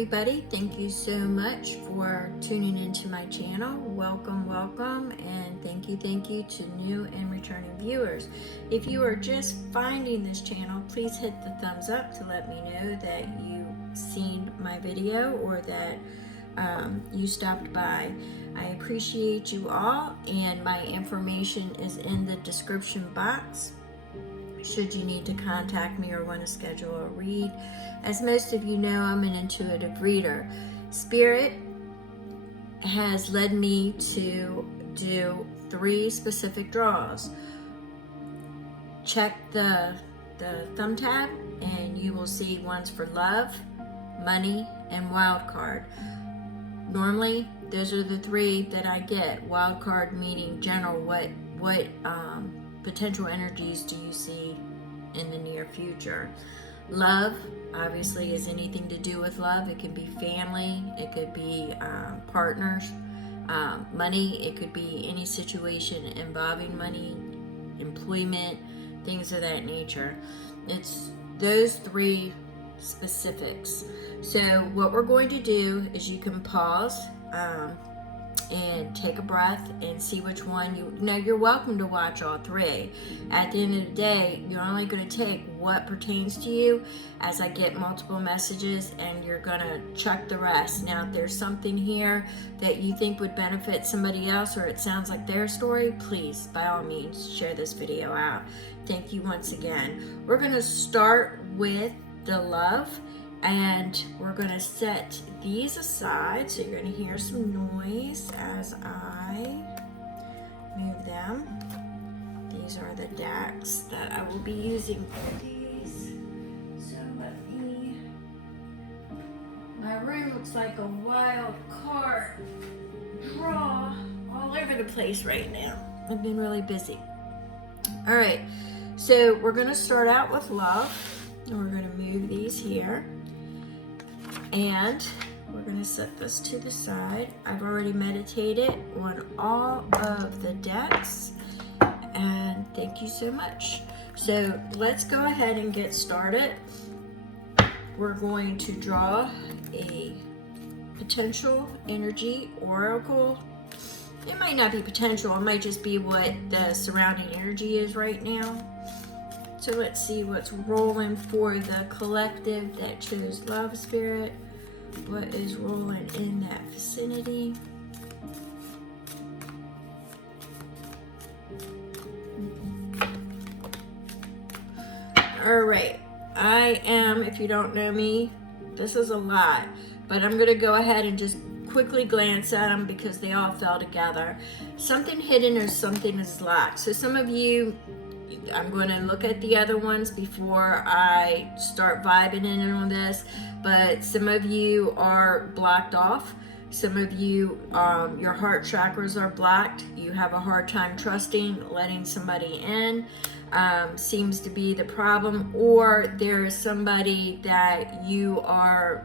everybody. Thank you so much for tuning into my channel. Welcome, and thank you to new and returning viewers. If you are just finding this channel, please hit the thumbs up to let me know that you've seen my video or that you stopped by. I appreciate you all, and my information is in the description box should you need to contact me or want to schedule a read. As most of you know, I'm an intuitive reader. Spirit has led me to do 3 specific draws. Check the thumb tab and you will see ones for love, money, and wild card. Normally, those are the 3 that I get. Wild card meaning general, what potential energies do you see in the near future? Love, obviously, is anything to do with love. It can be family, it could be partners. Money, it could be any situation involving money, employment, things of that nature. It's those 3 specifics. So what we're going to do is you can pause and take a breath and see which one you're welcome to watch all 3. At the end of the day, you're only going to take what pertains to you as I get multiple messages, and you're going to chuck the rest. Now, if there's something here that you think would benefit somebody else or it sounds like their story, please, by all means, share this video out. Thank you once again. We're going to start with the love, and we're going to set these aside, so you're going to hear some noise as I move them. These are the decks that I will be using for these. So my room looks like a wild card draw all over the place right now. I've been really busy. All right, so we're going to start out with love, and we're going to move these here. And we're going to set this to the side. I've already meditated on all of the decks, and thank you so much. So let's go ahead and get started. We're going to draw a potential energy oracle. It might not be potential, it might just be what the surrounding energy is right now. So let's see what's rolling for the collective that chose love, Spirit. What is rolling in that vicinity? All right. I am, if you don't know me, this is a lot, but I'm going to go ahead and just quickly glance at them because they all fell together. Something hidden or something is locked. So some of you, I'm going to look at the other ones before I start vibing in on this, but some of you are blocked off. Some of you, your heart chakras are blocked. You have a hard time trusting, letting somebody in. Seems to be the problem, or there is somebody that you are,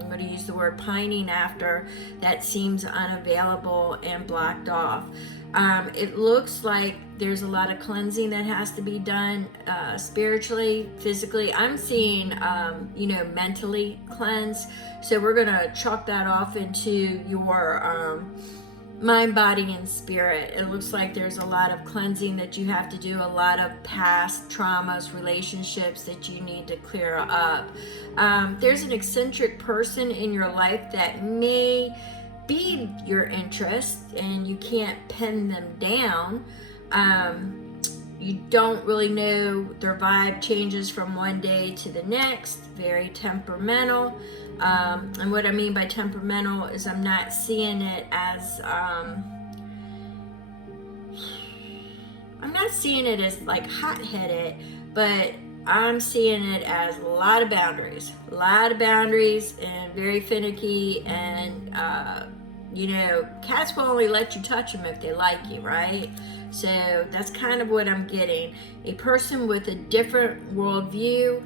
I'm going to use the word pining after, that seems unavailable and blocked off. It looks like there's a lot of cleansing that has to be done spiritually, physically. I'm seeing, mentally cleanse. So we're going to chalk that off into your mind, body, and spirit. It looks like there's a lot of cleansing that you have to do, a lot of past traumas, relationships that you need to clear up. There's an eccentric person in your life that may be your interest and you can't pin them down. You don't really know, their vibe changes from one day to the next, very temperamental. And what I mean by temperamental is I'm not seeing it as, like hot-headed, but I'm seeing it as a lot of boundaries and very finicky, and cats will only let you touch them if they like you, right? So that's kind of what I'm getting. A person with a different worldview,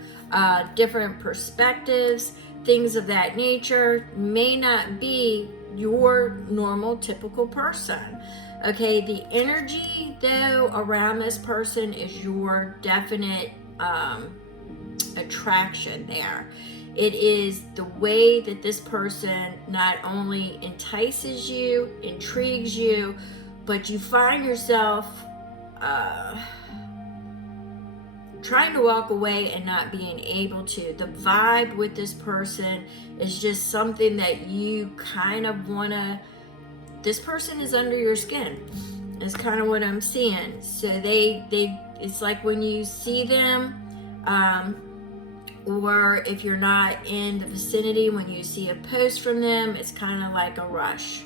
different perspectives, things of that nature may not be your normal, typical person. Okay, the energy though around this person is your definite attraction there. It is the way that this person not only entices you, intrigues you, but you find yourself trying to walk away and not being able to. The vibe with this person is just something that you kind of want to, this person is under your skin. Is kind of what I'm seeing. So it's like when you see them, or if you're not in the vicinity, when you see a post from them, it's kind of like a rush.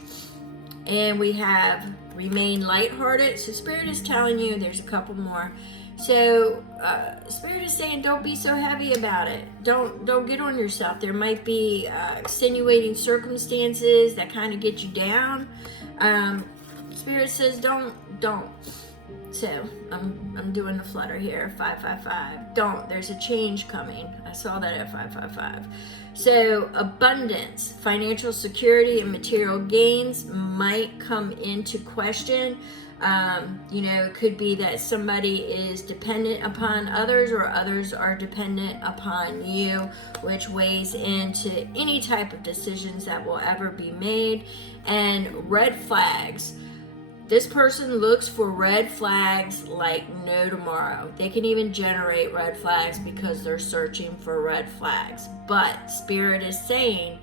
And we have remain lighthearted. So Spirit is telling you there's a couple more. So Spirit is saying don't be so heavy about it. Don't get on yourself. There might be extenuating circumstances that kind of get you down. Spirit says don't. So I'm doing the flutter here. 555. Don't. There's a change coming. I saw that at 555. So abundance, financial security, and material gains might come into question. It could be that somebody is dependent upon others, or others are dependent upon you, which weighs into any type of decisions that will ever be made. And red flags. This person looks for red flags like no tomorrow. They can even generate red flags because they're searching for red flags. But Spirit is saying,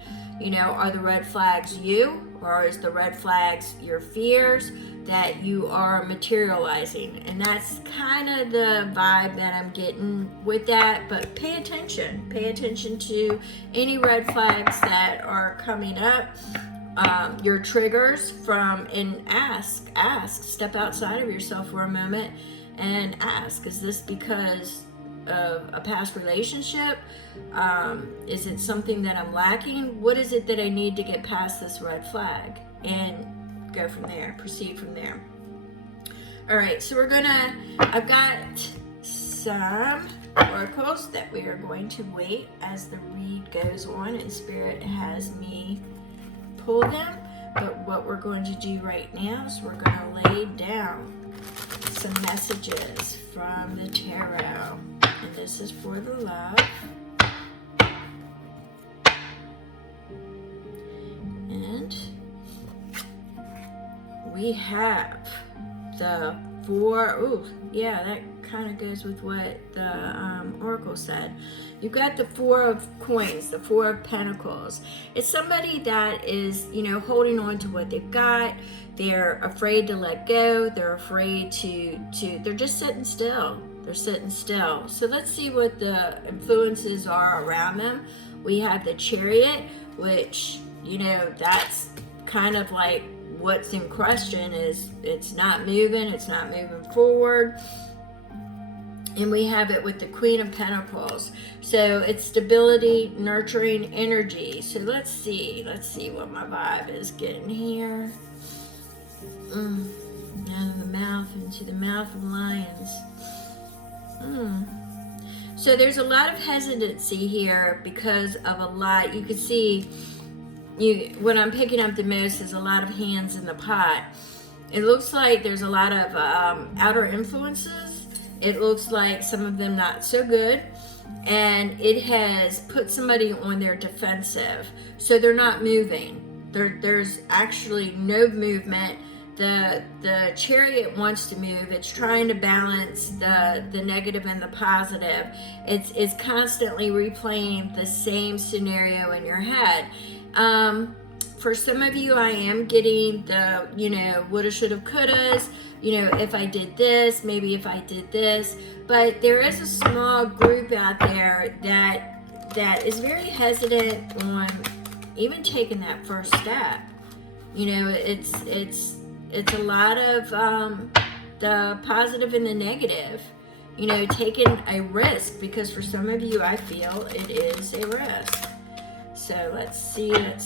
are the red flags you, or is the red flags your fears that you are materializing? And that's kind of the vibe that I'm getting with that. But pay attention to any red flags that are coming up. Your triggers and ask, step outside of yourself for a moment and ask, is this because of a past relationship? Is it something that I'm lacking? What is it that I need to get past this red flag? And go from there, proceed from there. All right, so I've got some oracles that we are going to wait as the read goes on, and Spirit has me pull them. But what we're going to do right now is we're going to lay down some messages from the tarot, and this is for the love. And we have the four. Ooh, yeah, that kind of goes with what the oracle said. You've got the Four of Coins, the Four of Pentacles. It's somebody that is, holding on to what they've got. They're afraid to let go. They're afraid to they're just sitting still. They're sitting still. So let's see what the influences are around them. We have the Chariot, which, that's kind of like what's in question. Is it's not moving forward. And we have it with the Queen of Pentacles. So it's stability, nurturing energy. So let's see what my vibe is getting here. Out of the mouth, into the mouth of lions. So there's a lot of hesitancy here because of a lot. You can see, what I'm picking up the most is a lot of hands in the pot. It looks like there's a lot of outer influences. It looks like some of them not so good, and it has put somebody on their defensive. So they're not moving. There's actually no movement. The Chariot wants to move. It's trying to balance the negative and the positive. It's constantly replaying the same scenario in your head. For some of you, I am getting the, woulda, shoulda, couldas. If I did this, maybe if I did this. But there is a small group out there that is very hesitant on even taking that first step. It's a lot of the positive and the negative. Taking a risk, because for some of you, I feel it is a risk. So let's see. I'm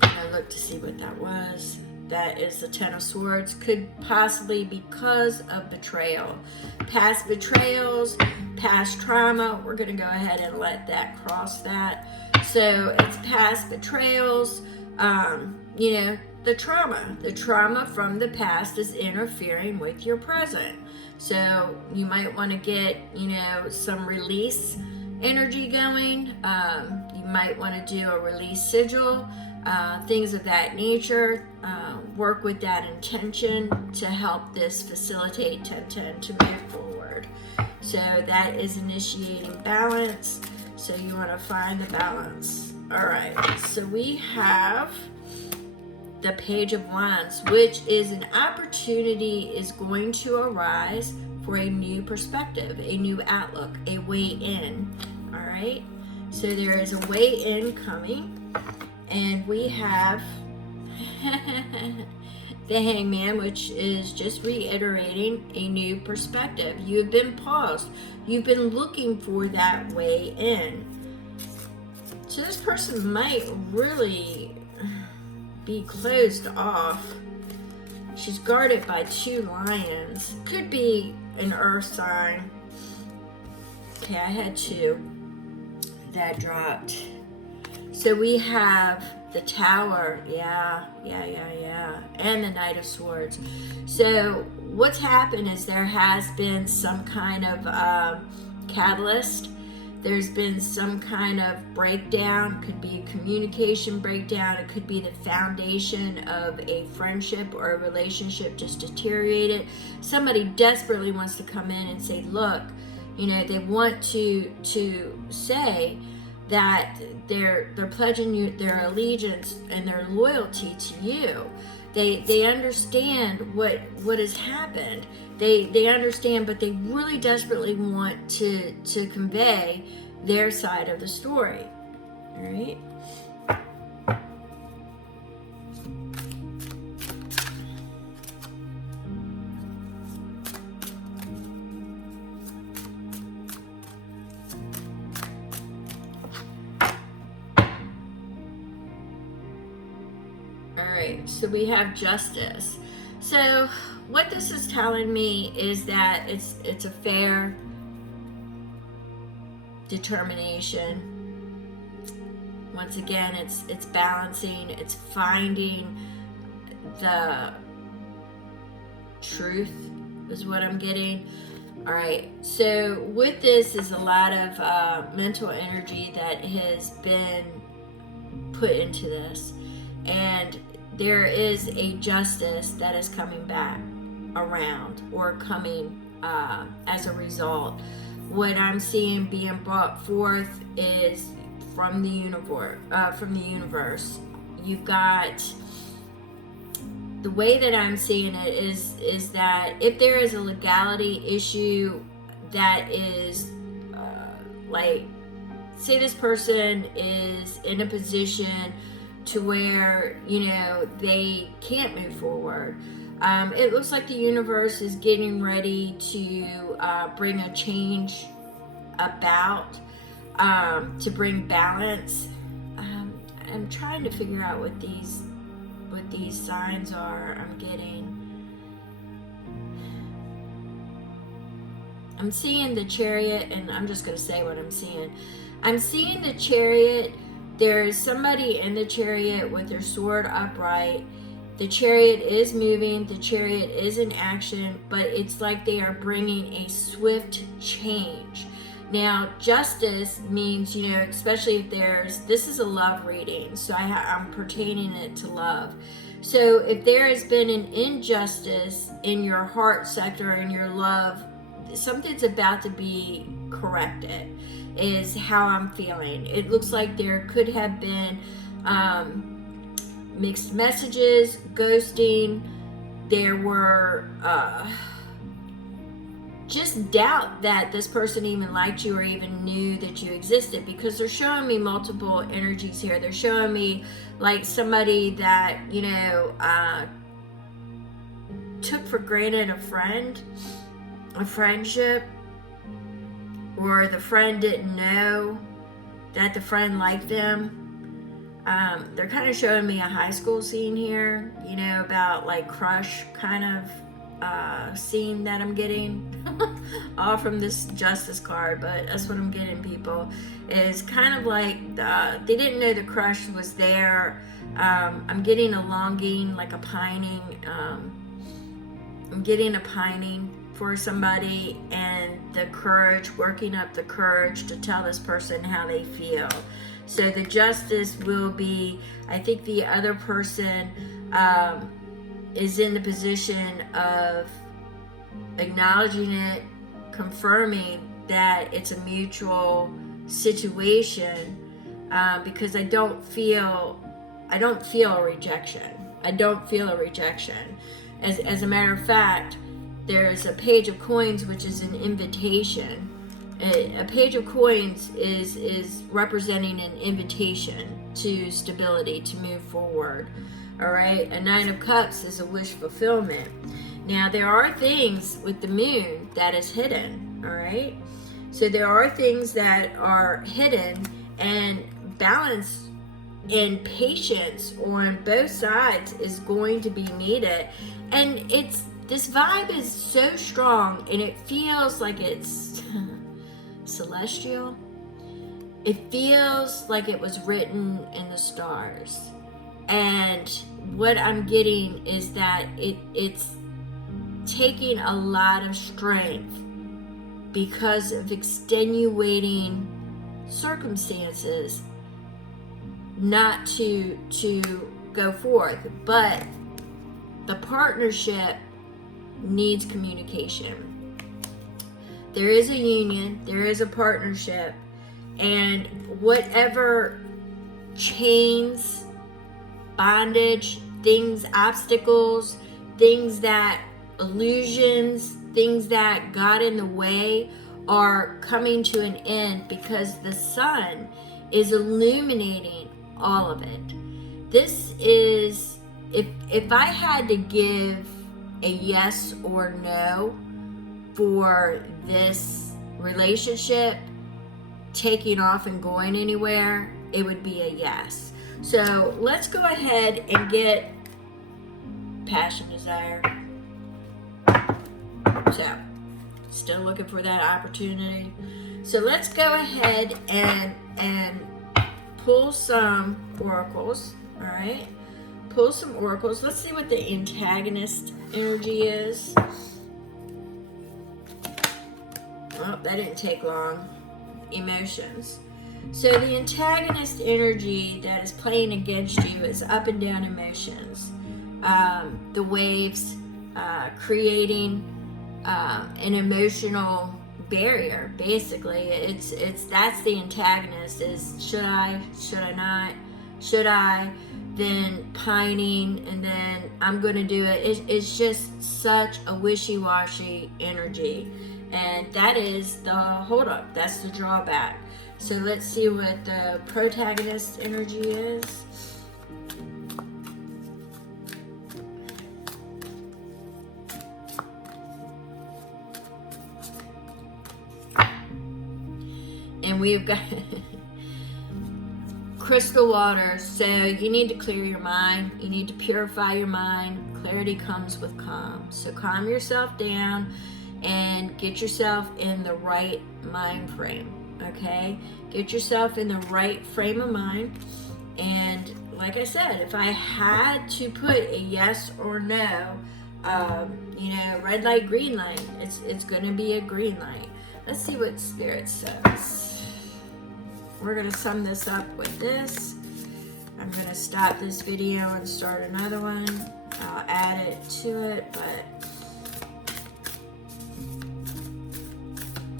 gonna look to see what that was. That is the Ten of Swords. Could possibly be because of betrayal. Past betrayals, past trauma. We're gonna go ahead and let that cross that. So it's past betrayals. The trauma from the past is interfering with your present. So you might want to get, some release energy going. You might want to do a release sigil, things of that nature. Work with that intention to help this facilitate 10-10 to move forward. So that is initiating balance. So you want to find the balance. All right, so we have the Page of Wands, which is an opportunity is going to arise for a new perspective, a new outlook, a way in. All right, so there is a way in coming, and we have the Hangman, which is just reiterating a new perspective. You've been paused. You've been looking for that way in. So this person might really be closed off. She's guarded by 2 lions. Could be an earth sign. Okay, I had 2 that dropped. So we have the Tower, yeah, and the Knight of Swords. So what's happened is there has been some kind of catalyst. There's been some kind of breakdown. Could be a communication breakdown. It could be the foundation of a friendship or a relationship just deteriorated. Somebody desperately wants to come in and say, look, they want to say that they're pledging you their allegiance and their loyalty to you. They understand what has happened. They understand, but they really desperately want to convey their side of the story. All right. So we have Justice. So what this is telling me is that it's a fair determination. Once again, it's balancing, it's finding the truth is what I'm getting. All right, so with this is a lot of mental energy that has been put into this, and there is a justice that is coming back around or coming as a result. What I'm seeing being brought forth is from the universe. You've got, the way that I'm seeing it is that if there is a legality issue that is like, say this person is in a position to where, they can't move forward. It looks like the universe is getting ready to bring a change about, to bring balance. I'm trying to figure out what these signs are I'm getting. I'm seeing the Chariot, and I'm just going to say what I'm seeing. I'm seeing the Chariot. There's somebody in the Chariot with their sword upright. The Chariot is moving. The Chariot is in action, but it's like they are bringing a swift change. Now, justice means, especially if this is a love reading, so I'm pertaining it to love. So if there has been an injustice in your heart sector, in your love, something's about to be corrected, is how I'm feeling. It looks like there could have been mixed messages, ghosting. There were just doubt that this person even liked you or even knew that you existed, because they're showing me multiple energies here. They're showing me like somebody that, took for granted a friendship, or the friend didn't know that the friend liked them. They're kind of showing me a high school scene here, about like crush kind of scene that I'm getting all from this Justice card, but that's what I'm getting, people, is kind of like they didn't know the crush was there. I'm getting a longing, like a pining. I'm getting a pining for somebody and the courage, working up the courage to tell this person how they feel. So the justice will be, I think the other person is in the position of acknowledging it, confirming that it's a mutual situation, because I don't feel a rejection. I don't feel a rejection. As a matter of fact, there's a page of coins, which is an invitation. A page of coins is representing an invitation to stability, to move forward. All right. A Nine of Cups is a wish fulfillment. Now, there are things with the moon that is hidden. All right. So there are things that are hidden, and balance and patience on both sides is going to be needed. And this vibe is so strong, and it feels like it's celestial. It feels like it was written in the stars. And what I'm getting is that it's taking a lot of strength because of extenuating circumstances not to go forth. But the partnership needs communication. There is a union, there is a partnership, and whatever chains, bondage, things, obstacles, things that illusions, things that got in the way are coming to an end, because the sun is illuminating all of it. This is, if I had to give a yes or no for this relationship taking off and going anywhere, it would be a yes. So let's go ahead and get passion, desire. So, still looking for that opportunity. So let's go ahead and pull some oracles. All right, pull some oracles. Let's see what the antagonist energy is. Well, that didn't take long. Emotions. So the antagonist energy that is playing against you is up and down emotions. The waves, creating an emotional barrier. Basically, that's the antagonist. Is should I not, should I, then pining, and then I'm going to do it. It's just such a wishy-washy energy, and that is the holdup. That's the drawback. So let's see what the protagonist energy is. And we've got crystal water. So you need to clear your mind. You need to purify your mind. Clarity comes with calm. So calm yourself down and get yourself in the right mind frame. Okay? Get yourself in the right frame of mind. And like I said, if I had to put a yes or no, red light, green light, it's going to be a green light. Let's see what Spirit says. We're going to sum this up with this. I'm going to stop this video and start another one. I'll add it to it, but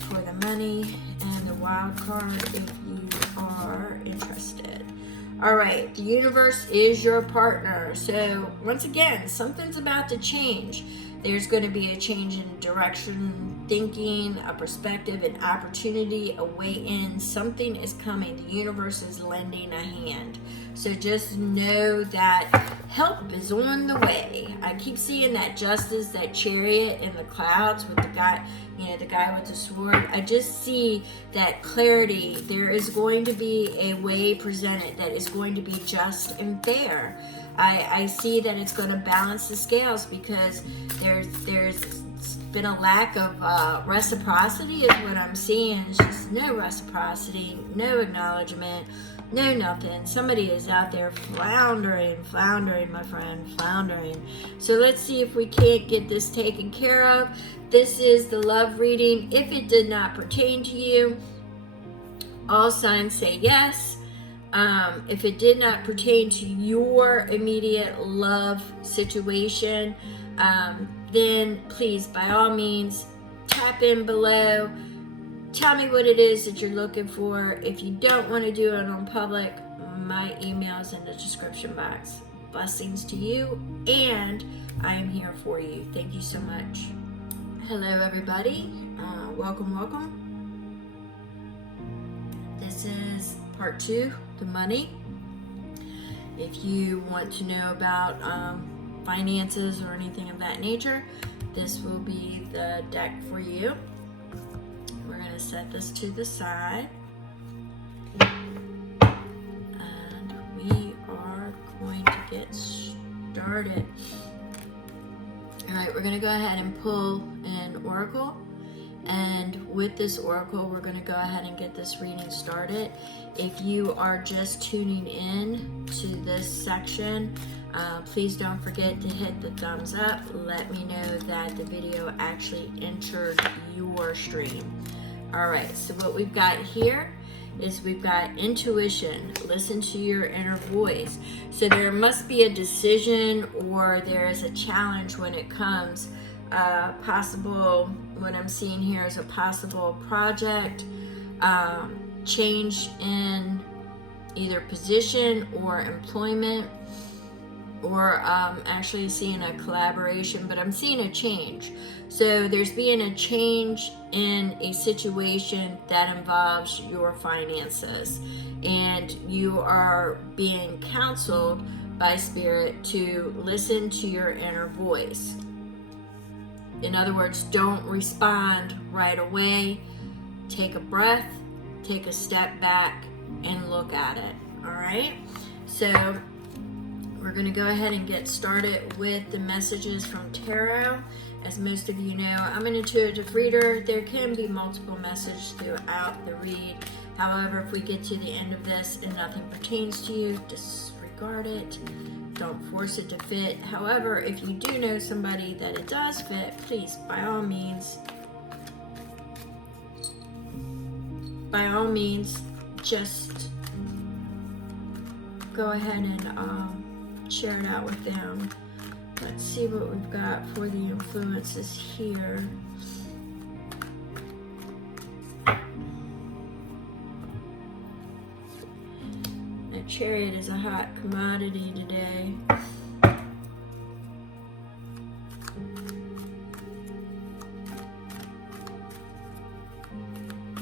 for the money and the wild card if you are interested. All right, the universe is your partner. So once again, something's about to change. There's going to be a change in direction, thinking, a perspective, an opportunity, a way in. Something is coming. The universe is lending a hand. So just know that help is on the way. I keep seeing that justice, that chariot in the clouds with the guy, the guy with the sword. I just see that clarity. There is going to be a way presented that is going to be just and fair. I see that it's going to balance the scales, because there's been a lack of reciprocity is what I'm seeing. It's just no reciprocity, no acknowledgement. No, nothing. Somebody is out there floundering, my friend, floundering. So let's see if we can't get this taken care of. This is the love reading. If it did not pertain to you, all signs say yes. If it did not pertain to your immediate love situation, then please, by all means, tap in below. Tell me what it is that you're looking for. If you don't want to do it on public, my email is in the description box. Blessings to you, and I am here for you. Thank you so much. Hello, everybody. Welcome. This is part 2, the money. If you want to know about finances or anything of that nature, this will be the deck for you. We're going to set this to the side, and we are going to get started. All right, we're going to go ahead and pull an oracle, and with this oracle, we're going to go ahead and get this reading started. If you are just tuning in to this section, please don't forget to hit the thumbs up. Let me know that the video actually entered your stream. All right, so what we've got here is we've got intuition. Listen to your inner voice. So there must be a decision, or there is a challenge when it comes. Possible, what I'm seeing here is a possible project, change in either position or employment, or actually seeing a collaboration, but I'm seeing a change. So there's being a change in a situation that involves your finances, and you are being counseled by Spirit to listen to your inner voice. In other words, don't respond right away. Take a breath, take a step back, and look at it. All right? So we're going to go ahead and get started with the messages from Tarot. As most of you know, I'm an intuitive reader. There can be multiple messages throughout the read. However, if we get to the end of this and nothing pertains to you, disregard it. Don't force it to fit. However, if you do know somebody that it does fit, please, by all means, just go ahead and share it out with them. Let's see what we've got for the influences here. The Chariot is a hot commodity today.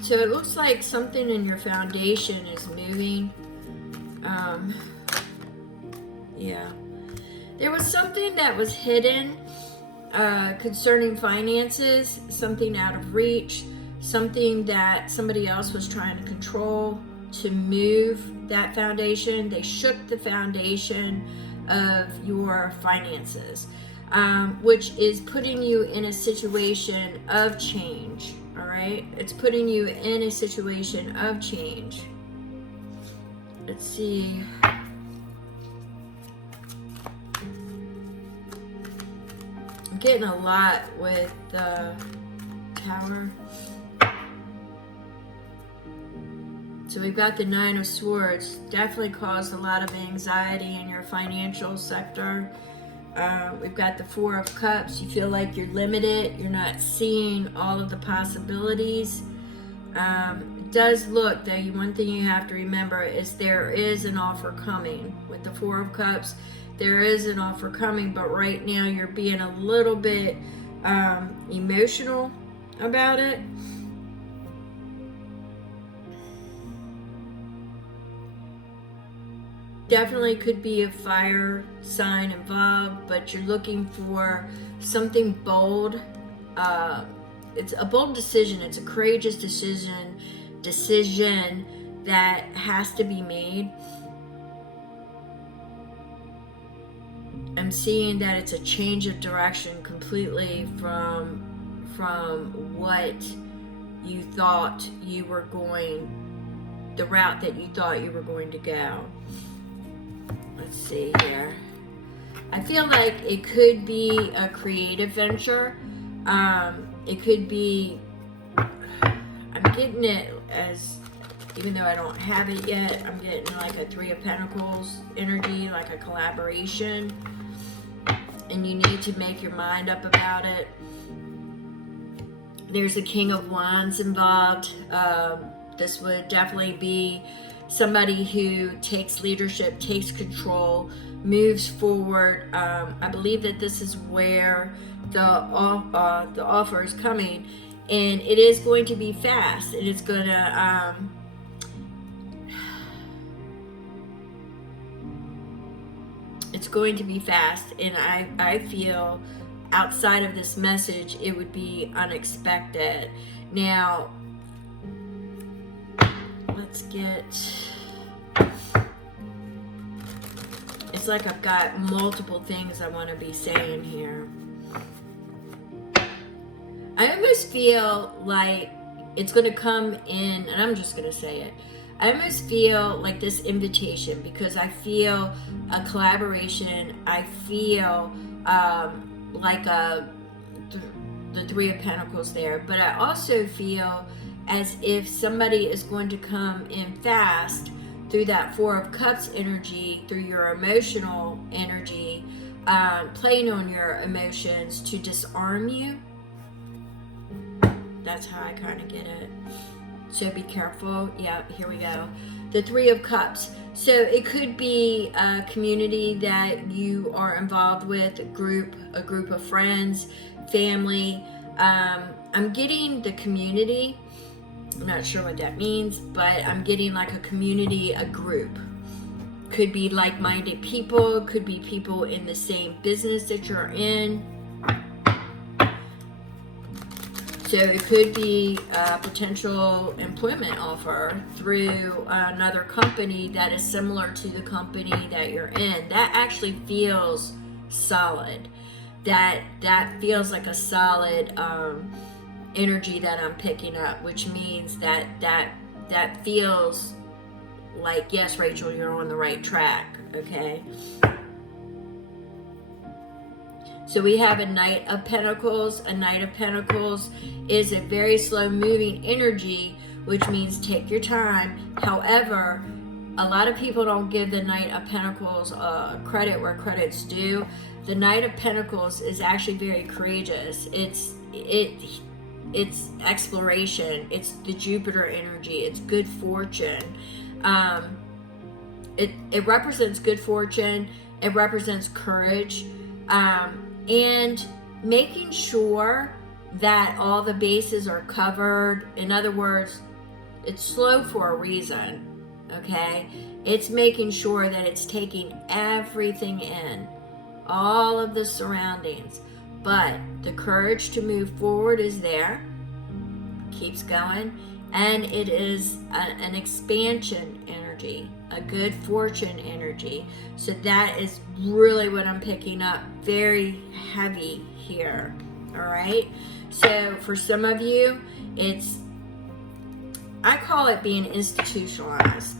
So it looks like something in your foundation is moving. Yeah. There was something that was hidden concerning finances, something out of reach, something that somebody else was trying to control to move that foundation. They shook the foundation of your finances, which is putting you in a situation of change, all right? It's putting you in a situation of change. Let's see. I'm getting a lot with the Tower. So we've got the Nine of Swords. Definitely caused a lot of anxiety in your financial sector. We've got the Four of Cups. You feel like you're limited. You're not seeing all of the possibilities. It does look, though, one thing you have to remember is there is an offer coming. With the Four of Cups, there is an offer coming, but right now you're being a little bit emotional about it. Definitely could be a fire sign involved, but you're looking for something bold. It's a bold decision. It's a courageous decision that has to be made. I'm seeing that it's a change of direction completely from what you thought you were going the route that you thought you were going to go. Let's see here. I feel like it could be a creative venture. It could be, I'm getting it as, even though I don't have it yet, I'm getting like a Three of Pentacles energy, like a collaboration. And you need to make your mind up about it. There's a King of Wands involved. This would definitely be somebody who takes leadership, takes control, moves forward. I believe that this is where the offer is coming, and it is going to be fast. It is going to it's going to be fast, and I feel outside of this message it would be unexpected. Now let's get, it's like I've got multiple things I want to be saying here. I almost feel like it's going to come in, and I'm just going to say it. I almost feel like this invitation, because I feel a collaboration. I feel like the Three of Pentacles there, but I also feel as if somebody is going to come in fast through that Four of Cups energy, through your emotional energy, playing on your emotions to disarm you. That's how I kind of get it. So be careful. Yeah, here we go. The Three of Cups. So it could be a community that you are involved with, a group of friends, family. I'm getting the community. I'm not sure what that means, but I'm getting like a community, a group. Could be like-minded people, could be people in the same business that you're in. So it could be a potential employment offer through another company that is similar to the company that you're in. That actually feels solid. That feels like a solid energy that I'm picking up, which means that feels like, yes, Rachel, you're on the right track, okay? So we have a Knight of Pentacles. A Knight of Pentacles is a very slow moving energy, which means take your time. However, a lot of people don't give the Knight of Pentacles credit where credit's due. The Knight of Pentacles is actually very courageous. It's exploration. It's the Jupiter energy. It's good fortune. It represents good fortune. It represents courage. And making sure that all the bases are covered. In other words, it's slow for a reason, okay? It's making sure that it's taking everything in, all of the surroundings. But the courage to move forward is there, keeps going, and it is an expansion energy, a good fortune energy. So that is really what I'm picking up, very heavy here. All right, so for some of you, I call it being institutionalized,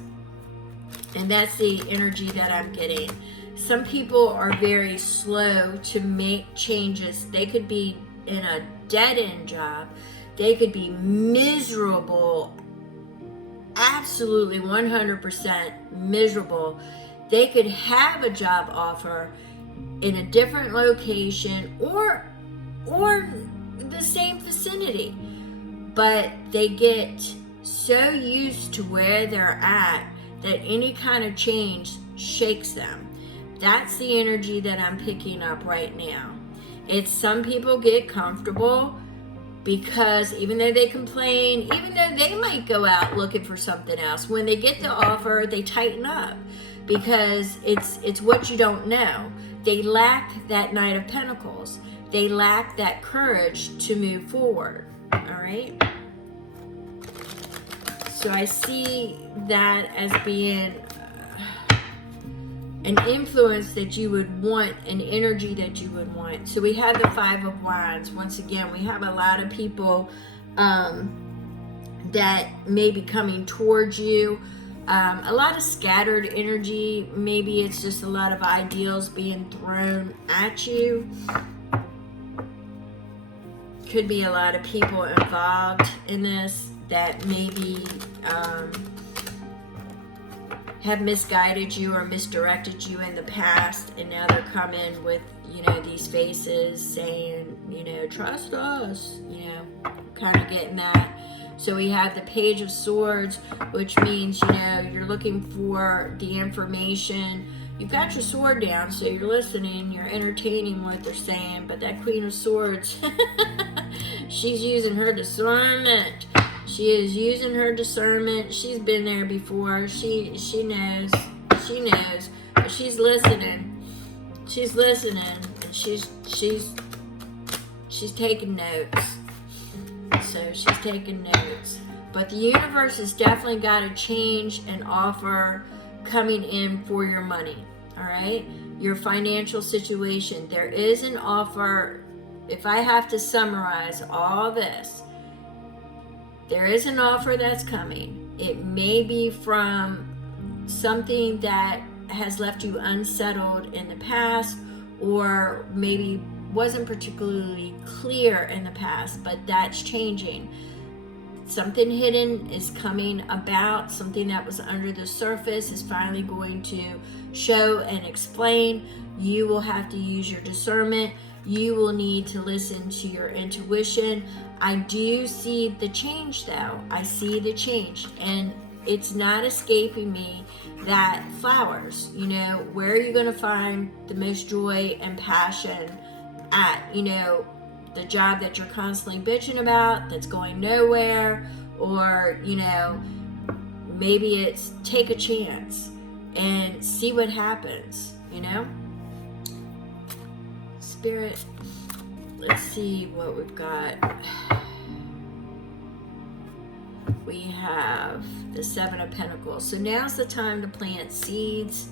and that's the energy that I'm getting. Some people are very slow to make changes. They could be in a dead-end job. They could be miserable, absolutely 100% miserable. They could have a job offer in a different location or the same vicinity, but they get so used to where they're at that any kind of change shakes them. That's the energy that I'm picking up right now. It's some people get comfortable because even though they complain, even though they might go out looking for something else, when they get the offer, they tighten up because it's what you don't know. They lack that Knight of Pentacles. They lack that courage to move forward. All right. So I see that as being an influence that you would want, an energy that you would want. So we have the Five of Wands. Once again, we have a lot of people that may be coming towards you. A lot of scattered energy. Maybe it's just a lot of ideals being thrown at you. Could be a lot of people involved in this that maybe have misguided you or misdirected you in the past, and now they're coming with, you know, these faces saying, you know, trust us, you know, kind of getting that. So we have the Page of Swords, which means, you know, you're looking for the information. You've got your sword down, so you're listening, you're entertaining what they're saying, but that Queen of Swords, she's using her discernment. She is using her discernment. She's been there before. She knows. She knows. But she's listening. She's listening, and she's taking notes. So she's taking notes. But the universe has definitely got a change and offer coming in for your money. All right? Your financial situation. There is an offer. If I have to summarize all this, there is an offer that's coming. It may be from something that has left you unsettled in the past, or maybe wasn't particularly clear in the past, but that's changing. Something hidden is coming about. Something that was under the surface is finally going to show and explain. You will have to use your discernment. You will need to listen to your intuition. I do see the change, though. I see the change, and it's not escaping me that flowers, you know, where are you going to find the most joy and passion at? You know, the job that you're constantly bitching about that's going nowhere, or, you know, maybe it's take a chance and see what happens, you know? Spirit, let's see what we've got. We have the Seven of Pentacles. So now's the time to plant seeds.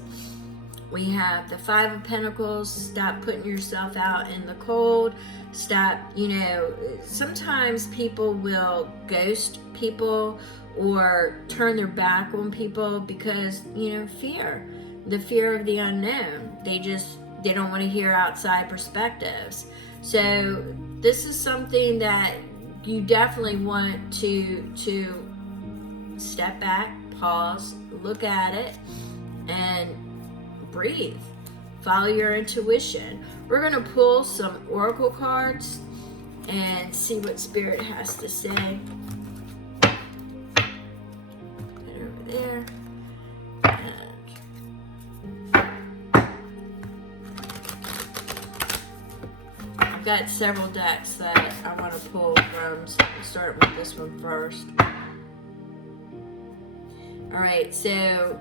We have the Five of Pentacles. Stop putting yourself out in the cold. Stop, you know, sometimes people will ghost people or turn their back on people because, you know, fear. The fear of the unknown. They don't want to hear outside perspectives. So this is something that you definitely want to step back, pause, look at it, and breathe. Follow your intuition. We're going to pull some oracle cards and see what Spirit has to say. Put it over there. I've got several decks that I want to pull from, so we'll start with this one first. Alright, so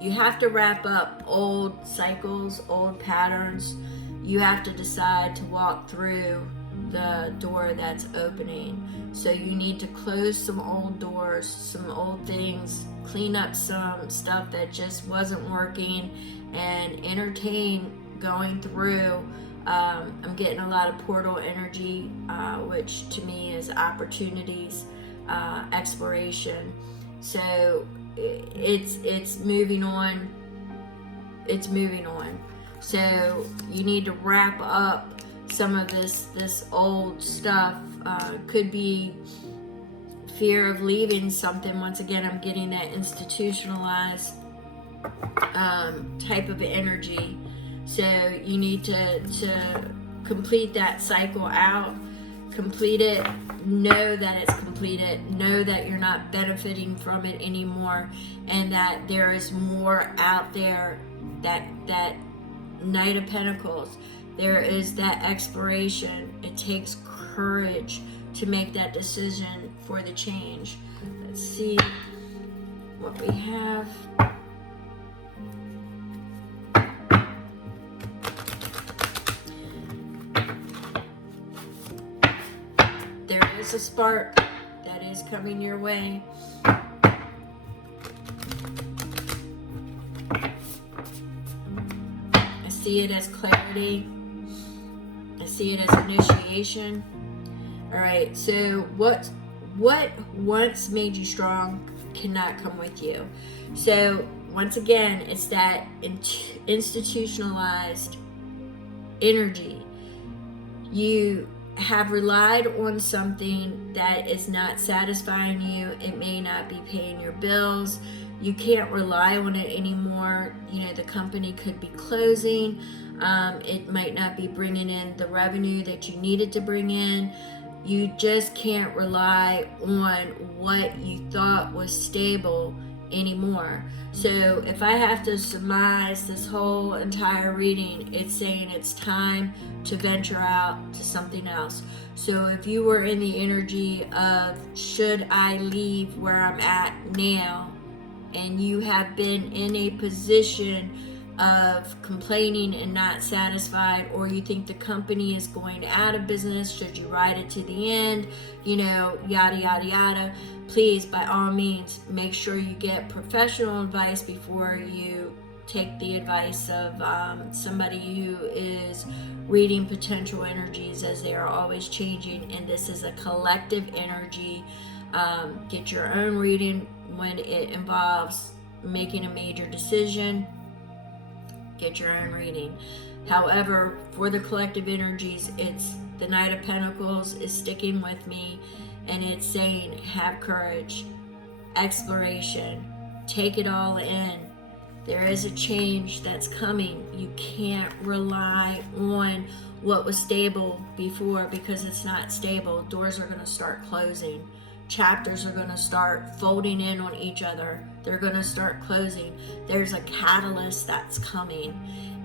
you have to wrap up old cycles, old patterns. You have to decide to walk through the door that's opening. So you need to close some old doors, some old things, clean up some stuff that just wasn't working, and entertain going through. I'm getting a lot of portal energy, which to me is opportunities, exploration. So it's moving on. It's moving on. So you need to wrap up some of this old stuff. Could be fear of leaving something. Once again, I'm getting that institutionalized type of energy. So you need to complete that cycle out, complete it, know that it's completed, know that you're not benefiting from it anymore, and that there is more out there. That Knight of Pentacles, there is that exploration. It takes courage to make that decision for the change. Let's see what we have. There is a spark that is coming your way. I see it as clarity. I see it as initiation. All right, so what once made you strong cannot come with you. So once again, it's that institutionalized energy. You have relied on something that is not satisfying you. It may not be paying your bills. You can't rely on it anymore. You know, the company could be closing. It might not be bringing in the revenue that you needed to bring in. You just can't rely on what you thought was stable anymore. So if I have to surmise this whole entire reading, it's saying it's time to venture out to something else. So if you were in the energy of, should I leave where I'm at now, and you have been in a position of complaining and not satisfied, or you think the company is going out of business, should you ride it to the end, you know, yada yada yada, please, by all means, make sure you get professional advice before you take the advice of somebody who is reading potential energies, as they are always changing, and this is a collective energy. Get your own reading when it involves making a major decision. Get your own reading. However, for the collective energies, it's the Knight of Pentacles is sticking with me, and it's saying have courage, exploration, take it all in. There is a change that's coming. You can't rely on what was stable before, because it's not stable. Doors are going to start closing. Chapters are going to start folding in on each other. They're going to start closing. There's a catalyst that's coming,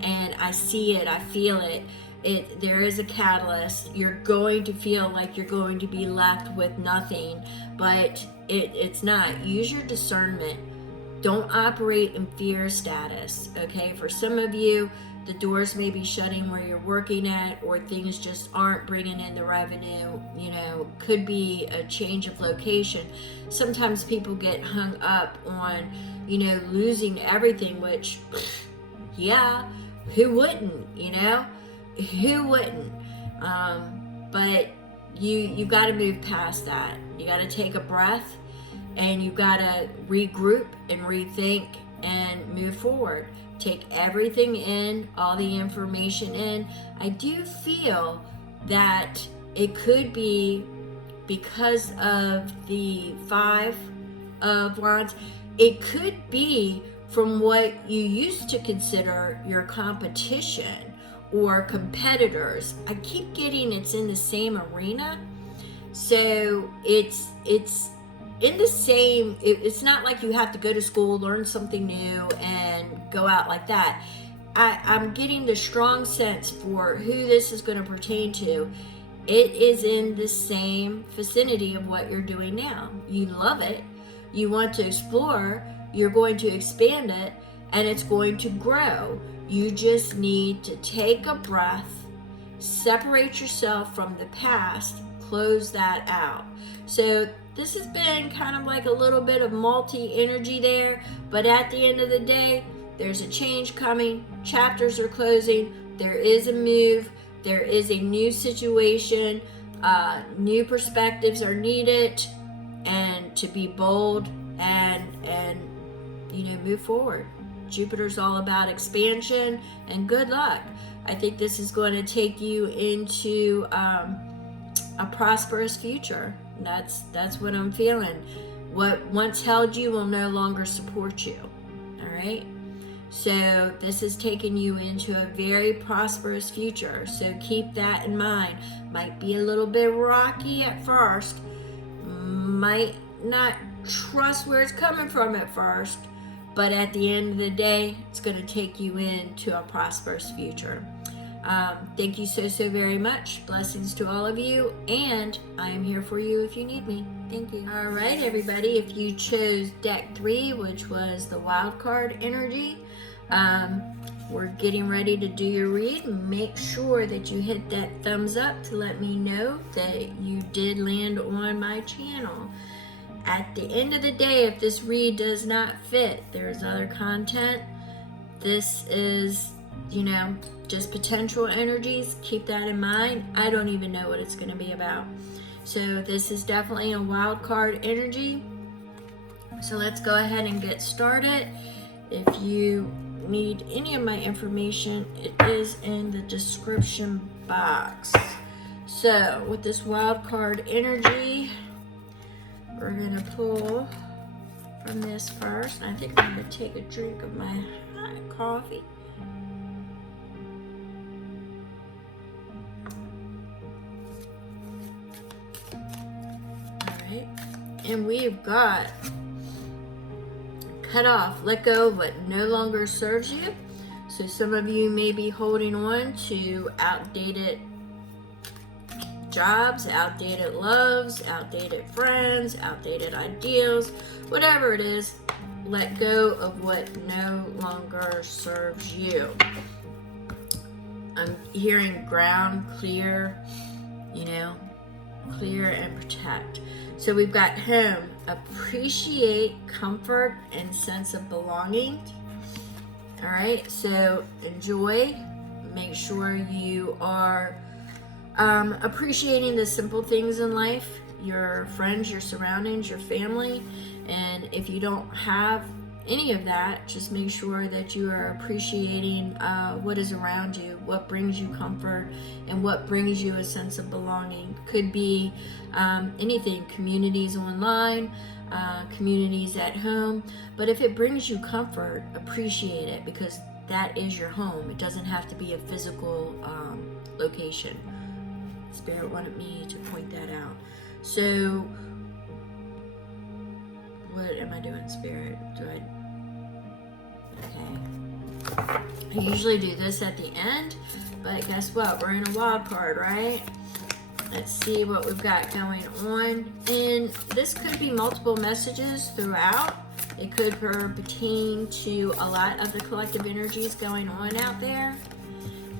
and I see it, I feel it. There is a catalyst. You're going to feel like you're going to be left with nothing, but it's not. Use your discernment. Don't operate in fear status, okay? For some of you, the doors may be shutting where you're working at, or things just aren't bringing in the revenue. You know, could be a change of location. Sometimes people get hung up on, you know, losing everything, which, yeah, who wouldn't, you know? Who wouldn't? But you got to move past that. You got to take a breath, and you got to regroup and rethink and move forward. Take everything in, all the information in. I do feel that it could be because of the Five of Wands. It could be from what you used to consider your competition or competitors. I keep getting it's in the same arena. So it's in the same, it's not like you have to go to school, learn something new, and go out like that. I'm getting the strong sense for who this is going to pertain to. It is in the same vicinity of what you're doing now. You love it. You want to explore. You're going to expand it, and it's going to grow. You just need to take a breath, separate yourself from the past, close that out. So this has been kind of like a little bit of multi-energy there, but at the end of the day, there's a change coming. Chapters are closing. There is a move. There is a new situation. New perspectives are needed, and to be bold and move forward. Jupiter's all about expansion, and good luck. I think this is going to take you into a prosperous future. That's what I'm feeling. What once held you will no longer support you. All right. So this is taking you into a very prosperous future. So keep that in mind. Might be a little bit rocky at first. Might not trust where it's coming from at first. But at the end of the day, it's going to take you into a prosperous future. Thank you so very much. Blessings to all of you, and I am here for you if you need me. Thank you. All right, everybody, if you chose deck 3, which was the wild card energy, we're getting ready to do your read. Make sure that you hit that thumbs up to let me know that you did land on my channel. At the end of the day, if this read does not fit, there's other content. This is, just potential energies. Keep that in mind. I don't even know what it's going to be about. So this is definitely a wild card energy. So let's go ahead and get started. If you need any of my information, it is in the description box. So with this wild card energy, we're gonna pull from this first. I think I'm gonna take a drink of my hot coffee. All right, and we've got cut off, let go of what no longer serves you. So some of you may be holding on to outdated jobs, outdated loves, outdated friends, outdated ideals, whatever it is. Let go of what no longer serves you. I'm hearing ground clear, clear and protect. So we've got home, appreciate comfort and sense of belonging. All right, so enjoy. Make sure you are appreciating the simple things in life, your friends, your surroundings, your family. And if you don't have any of that, just make sure that you are appreciating what is around you, what brings you comfort, and what brings you a sense of belonging. Could be anything, communities online, communities at home. But if it brings you comfort, appreciate it, because that is your home. It doesn't have to be a physical location. Spirit wanted me to point that out. So what am I doing, Spirit? Okay. I usually do this at the end, but guess what? We're in a wild card, right? Let's see what we've got going on. And this could be multiple messages throughout. It could pertain to a lot of the collective energies going on out there.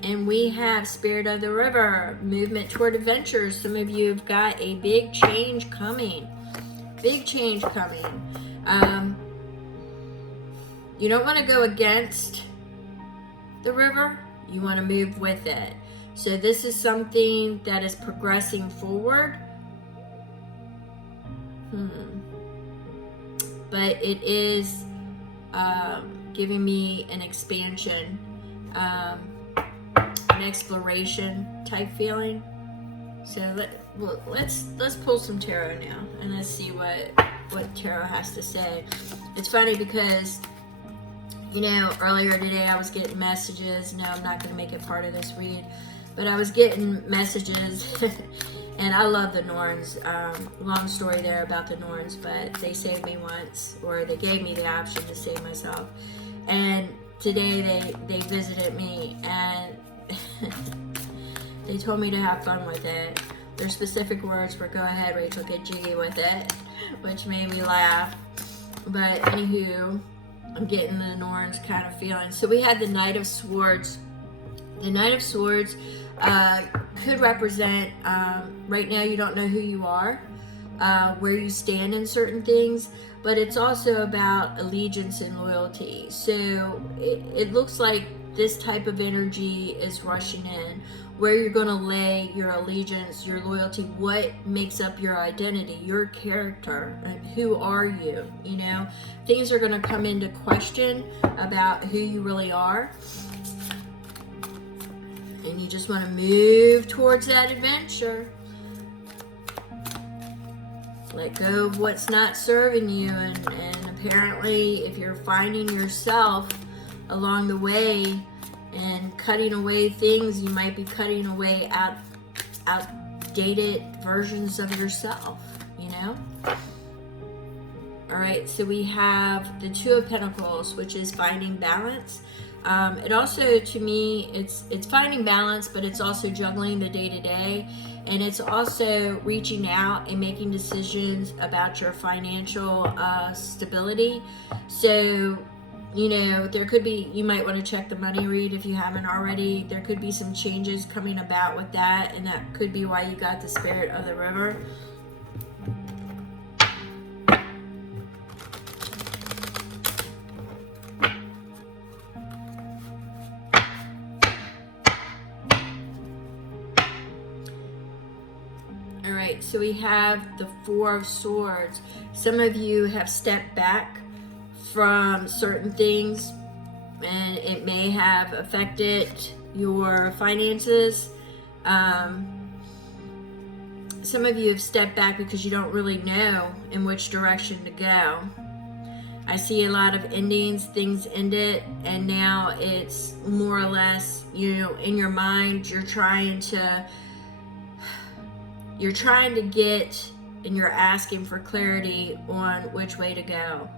And we have Spirit of the River, movement toward adventures. Some of you have got a big change coming. Big change coming. You don't want to go against the river. You want to move with it. So this is something that is progressing forward. But it is giving me an expansion, an exploration type feeling. So let's pull some tarot now, and let's see what tarot has to say. It's funny because, earlier today I was getting messages. No, I'm not going to make it part of this read, but I was getting messages, and I love the Norns. Long story there about the Norns, but they saved me once, or they gave me the option to save myself. And today they visited me, and they told me to have fun with it. Their specific words were, "Go ahead, Rachel, get jiggy with it," which made me laugh. But anywho, I'm getting the Norns kind of feeling. So we had the Knight of Swords. The Knight of Swords could represent, right now you don't know who you are, where you stand in certain things, but it's also about allegiance and loyalty. So it looks like this type of energy is rushing in, where you're going to lay your allegiance, your loyalty, what makes up your identity, your character, and who are you. Things are going to come into question about who you really are, and you just want to move towards that adventure. Let go of what's not serving you, and apparently if you're finding yourself along the way and cutting away things, you might be cutting away outdated versions of yourself, All right, so we have the Two of Pentacles, which is finding balance. It also, to me, it's finding balance, but it's also juggling the day-to-day, and it's also reaching out and making decisions about your financial stability. So, there could be, you might want to check the money read if you haven't already. There could be some changes coming about with that, and that could be why you got the Spirit of the River. right, so we have the Four of Swords. Some of you have stepped back from certain things, and it may have affected your finances. Some of you have stepped back because you don't really know in which direction to go. I see a lot of endings, things ended, and now it's more or less, you know, in your mind, you're trying to get, and you're asking for clarity on which way to go.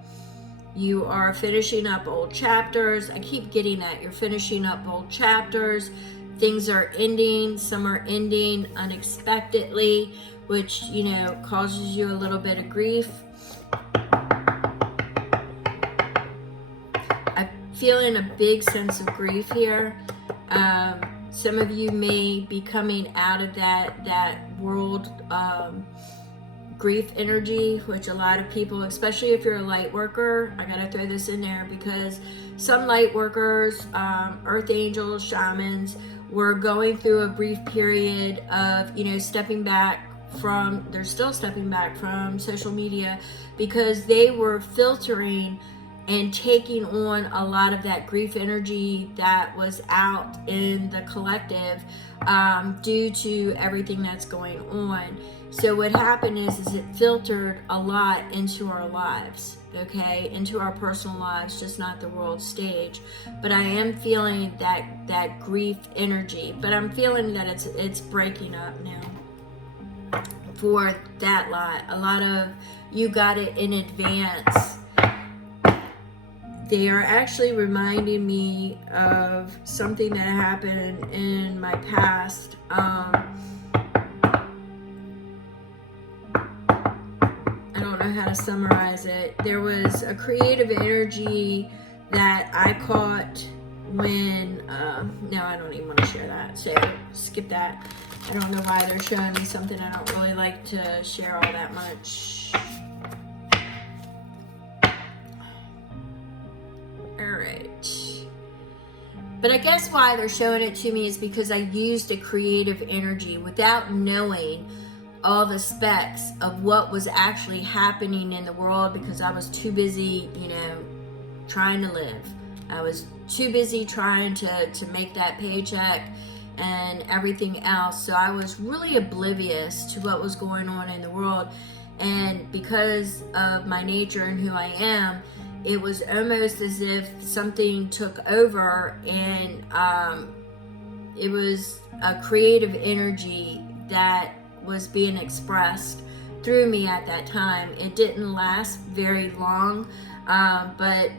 You are finishing up old chapters. I keep getting that. You're finishing up old chapters. Things are ending. Some are ending unexpectedly, which, you know, causes you a little bit of grief. I'm feeling a big sense of grief here. Some of you may be coming out of that world grief energy, which a lot of people, especially if you're a light worker, I gotta throw this in there because some light workers, earth angels, shamans, were going through a brief period of, you know, stepping back from, they're still stepping back from social media because they were filtering and taking on a lot of that grief energy that was out in the collective due to everything that's going on. So what happened is it filtered a lot into our lives, okay, into our personal lives, just not the world stage. But I am feeling that grief energy, but I'm feeling that it's breaking up now for that lot. A lot of you got it in advance. They are actually reminding me of something that happened in my past. I don't know how to summarize it. There was a creative energy that I caught when, no, I don't even want to share that, so skip that. I don't know why they're showing me something I don't really like to share all that much. Alright. But I guess why they're showing it to me is because I used a creative energy without knowing all the specs of what was actually happening in the world because I was too busy, you know, trying to live. I was too busy trying to make that paycheck and everything else. So I was really oblivious to what was going on in the world. And because of my nature and who I am, it was almost as if something took over, and it was a creative energy that was being expressed through me at that time. It didn't last very long, but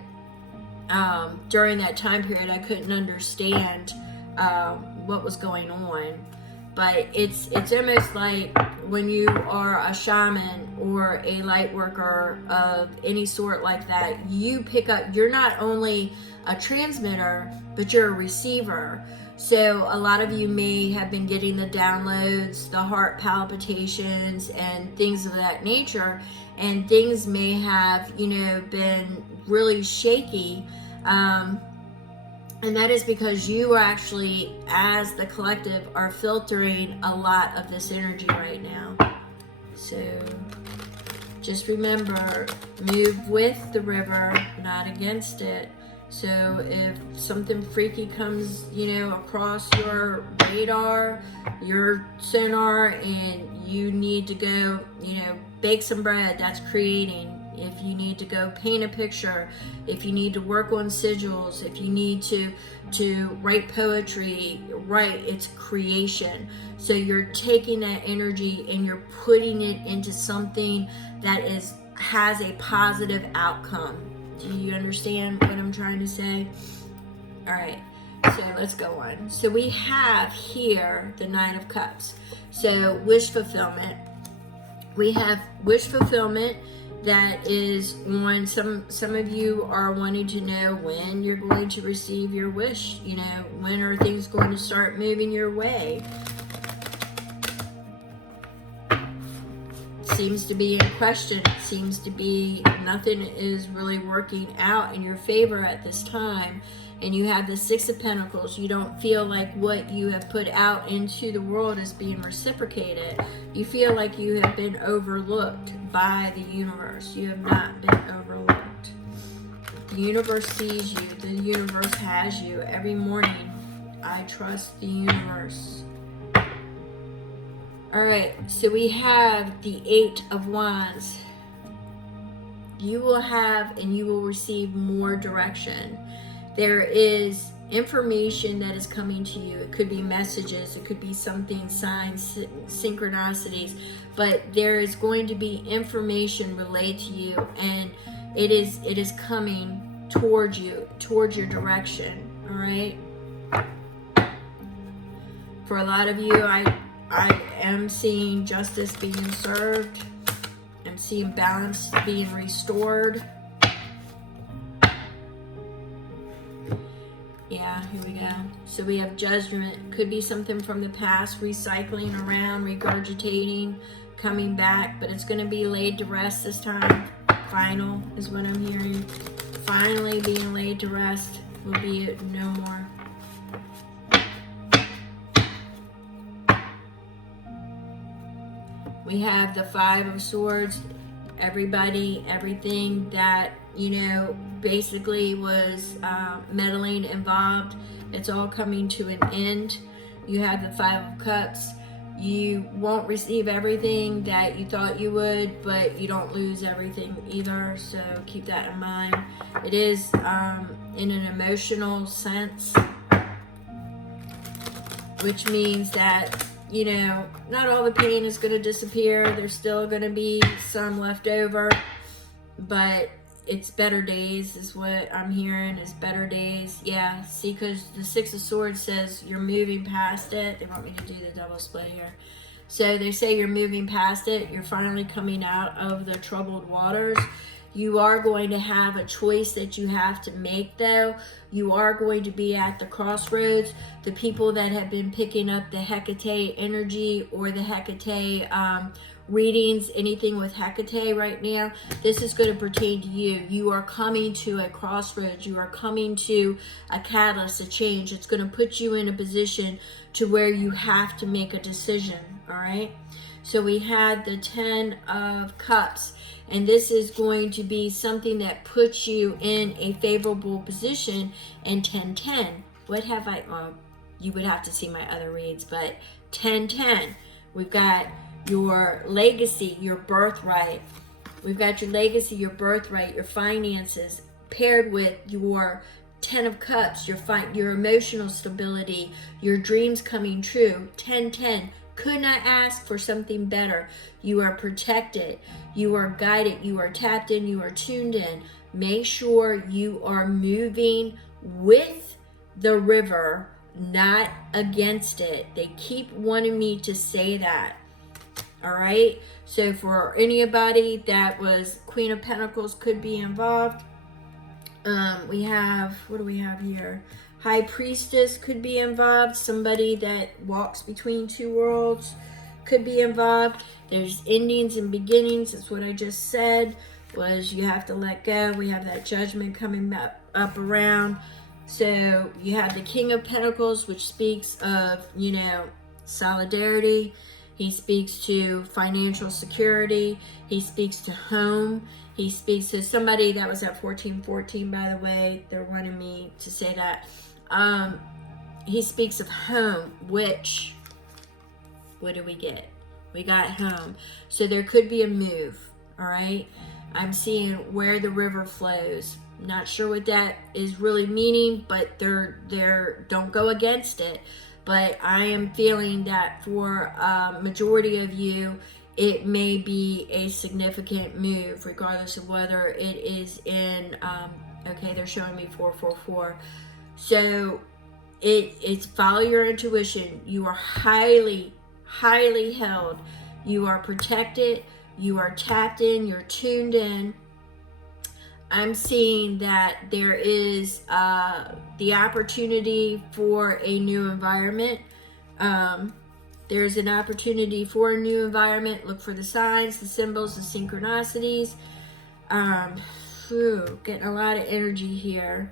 during that time period I couldn't understand what was going on. But it's almost like when you are a shaman or a light worker of any sort like that, you pick up, you're not only a transmitter, but you're a receiver. So a lot of you may have been getting the downloads, the heart palpitations, and things of that nature, and things may have, you know, been really shaky. And that is because you actually, as the collective, are filtering a lot of this energy right now. So just remember, move with the river, not against it. So if something freaky comes, you know, across your radar, your sonar, and you need to go, you know, bake some bread, that's creating. If you need to go paint a picture, if you need to work on sigils, if you need to write poetry, write, it's creation. So you're taking that energy and you're putting it into something that has a positive outcome. Do you understand what I'm trying to say? All right, so let's go on. So we have here the Nine of Cups. So wish fulfillment. We have wish fulfillment. That is on some of you are wanting to know when you're going to receive your wish. You know, when are things going to start moving your way? Seems to be in question. It seems to be nothing is really working out in your favor at this time. and you have the Six of Pentacles. You don't feel like what you have put out into the world is being reciprocated. You feel like you have been overlooked by the universe. You have not been overlooked. The universe sees you. The universe has you. Every morning, I trust the universe. All right, so we have the Eight of Wands. You will have and you will receive more direction. There is information that is coming to you. It could be messages, it could be something, signs, synchronicities, but there is going to be information relayed to you, and it is coming towards you, towards your direction. All right. For a lot of you, I am seeing justice being served. I'm seeing balance being restored. Yeah, here we go. So we have Judgment. Could be something from the past, recycling around, regurgitating, coming back, but it's going to be laid to rest this time. Final is what I'm hearing. Finally being laid to rest. Will be it no more. We have the Five of Swords. Everybody, everything that, basically was meddling, involved, it's all coming to an end. You have the Five of Cups. You won't receive everything that you thought you would, but you don't lose everything either, so keep that in mind. It is in an emotional sense, which means that not all the pain is going to disappear. There's still going to be some left over, but it's better days is what I'm hearing, is better days. Yeah, see, because the Six of Swords says you're moving past it. They want me to do the double split here. So they say you're moving past it. You're finally coming out of the troubled waters. You are going to have a choice that you have to make, though. You are going to be at the crossroads. The people that have been picking up the Hecate energy or the Hecate readings, anything with Hecate right now, this is going to pertain to you. You are coming to a crossroads. You are coming to a catalyst, a change. It's going to put you in a position to where you have to make a decision, all right? So we had the Ten of Cups. And this is going to be something that puts you in a favorable position. And 10-10, what have I, well, you would have to see my other reads, but 10-10, we've got your legacy, your birthright. We've got your legacy, your birthright, your finances, paired with your Ten of Cups, your emotional stability, your dreams coming true. 10-10. Could not ask for something better. You are protected. You are guided. You are tapped in. You are tuned in. Make sure you are moving with the river, not against it. They keep wanting me to say that. All right. So for anybody that was Queen of Pentacles could be involved. We have, what do we have here? High Priestess could be involved. Somebody that walks between two worlds could be involved. There's endings and beginnings. That's what I just said, was you have to let go. We have that Judgment coming up around. So you have the King of Pentacles, which speaks of, solidarity. He speaks to financial security. He speaks to home. He speaks to somebody that was at 1414, by the way. They're wanting me to say that. He speaks of home, which, what do we get? We got home. So there could be a move, all right? I'm seeing where the river flows. Not sure what that is really meaning, but don't go against it. But I am feeling that for a majority of you, it may be a significant move, regardless of whether it is in, okay, they're showing me 444. So it's follow your intuition. You are highly, highly held. You are protected. You are tapped in. You're tuned in. I'm seeing that there is the opportunity for a new environment. There's an opportunity for a new environment. Look for the signs, the symbols, the synchronicities. Getting a lot of energy here.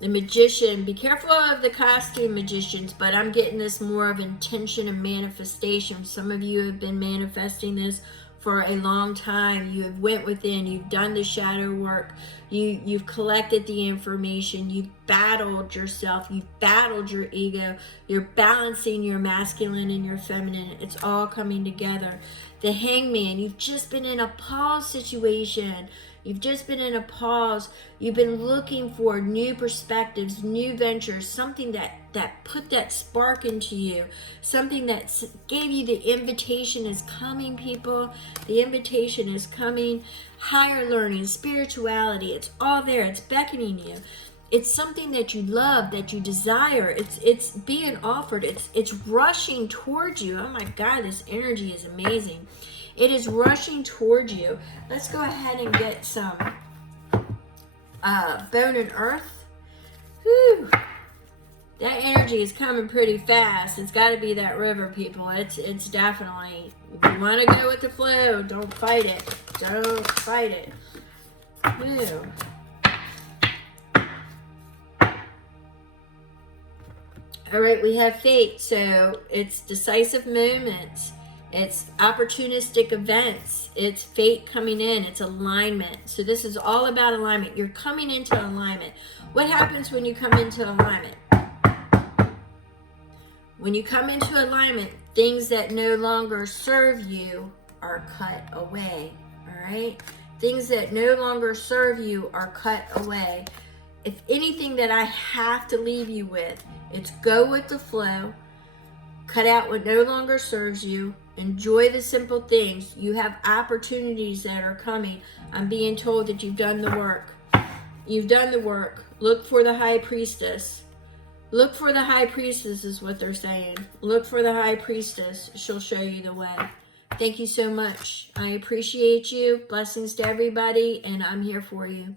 The Magician. Be careful of the costume magicians, but I'm getting this more of intention and manifestation. Some of you have been manifesting this for a long time. You have went within, you've done the shadow work, you've collected the information, you've battled yourself, you've battled your ego, you're balancing your masculine and your feminine. It's all coming together. The Hangman, you've just been in a pause situation. You've just been in a pause. You've been looking for new perspectives, new ventures, something that put that spark into you, something that gave you the invitation is coming, people. The invitation is coming. Higher learning, spirituality, it's all there. It's beckoning you. It's something that you love, that you desire. It's being offered. It's rushing towards you. Oh my God, this energy is amazing. It is rushing towards you. Let's go ahead and get some Bone and Earth. Whew. That energy is coming pretty fast. It's got to be that river, people. It's definitely, if you want to go with the flow, don't fight it. Don't fight it. Whew. All right, we have Fate. So it's decisive moments. It's opportunistic events. It's fate coming in. It's alignment. So this is all about alignment. You're coming into alignment. What happens when you come into alignment? When you come into alignment, things that no longer serve you are cut away. All right? Things that no longer serve you are cut away. If anything that I have to leave you with, it's go with the flow. Cut out what no longer serves you. Enjoy the simple things. You have opportunities that are coming. I'm being told that you've done the work. You've done the work. Look for the High Priestess. Look for the High Priestess is what they're saying. Look for the High Priestess. She'll show you the way. Thank you so much. I appreciate you. Blessings to everybody, and I'm here for you.